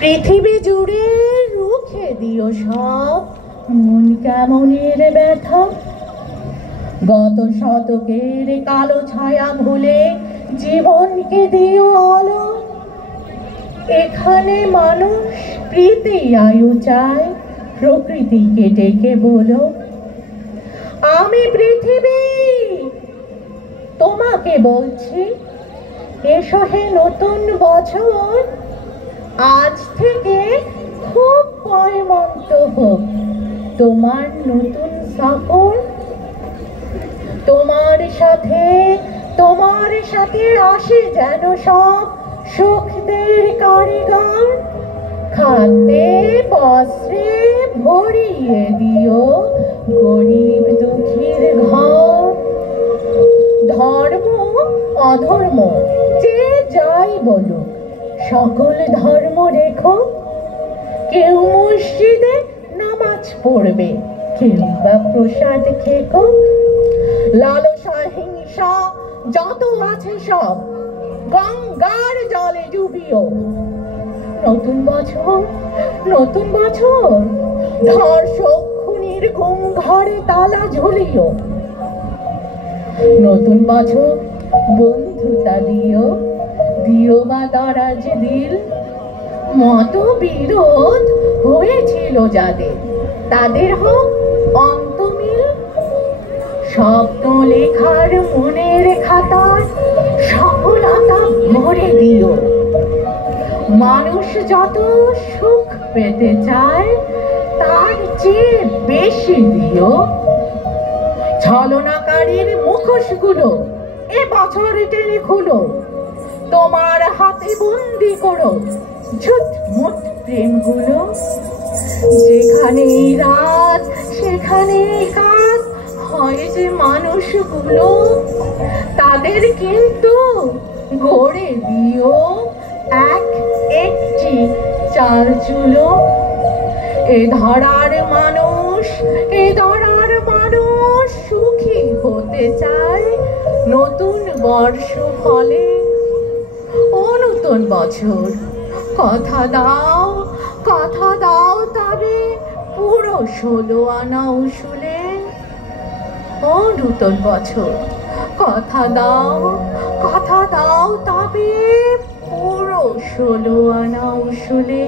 পৃথিবী জুড়ে রুখে দিও সব মন কেমনের ব্যথা। গত শতকের কালো ছায়া ভুলে জীবনকে দিও আলো। এখানে মানুষ প্রীতি আয়ু চায়, প্রকৃতিকে ডেকে বলো, আমি পৃথিবী তোমাকে বলছি, এসো হে নতুন বছর। আজ থেকে খুব পয়মন্ত হোক তোমার নতুন সফর। তোমার সাথে আসে যেন সব সুখদের কারিগর। খাদ্যে বস্ত্রে ভরিয়ে দিও গরিব দুঃখীর ঘর। ধর্ম অধর্ম যে যাই বলুক, সকল ধর্ম রেখো। কেউ মসজিদে নামাজ পড়বে, কেউ বা প্রসাদ খেকো। লালসা হিংসা যত আছে সব গঙ্গার জলে ডুবিও। নতুন বছর ধর্ষক খুনির গুম ঘরে তালা ঝুলিও। নতুন বছর বন্ধুতা দিও বা দরাজ দিল। মতবিরোধ হয়েছিল যাদের, তাদের হোক অন্তমিল। স্বপ্ন লেখার মনের খাতায় সফলতা ভরে দিও। মানুষ যত সুখ পেতে চায় তার চেয়ে বেশি দিও। ছলনাকারীর মুখোশগুলো এ বছর টেনে খুলো। তোমার হাতে বন্দি করো ঝুটমুট প্রেমগুলো। যেখানেই রাত সেখানেই কাজ হয় যে মানুষগুলো, তাদের কিন্তু গড়ে দিও এক একটি চাল চুলো। এ ধরার মানুষ সুখী হতে চায় নতুন বর্ষ ফলে। ও নতুন বছর কথা দাও তবে পুরো 16 আনা উসুলে। ও নতুন বছর কথা দাও তবে পুরো 16 আনা উসুলে।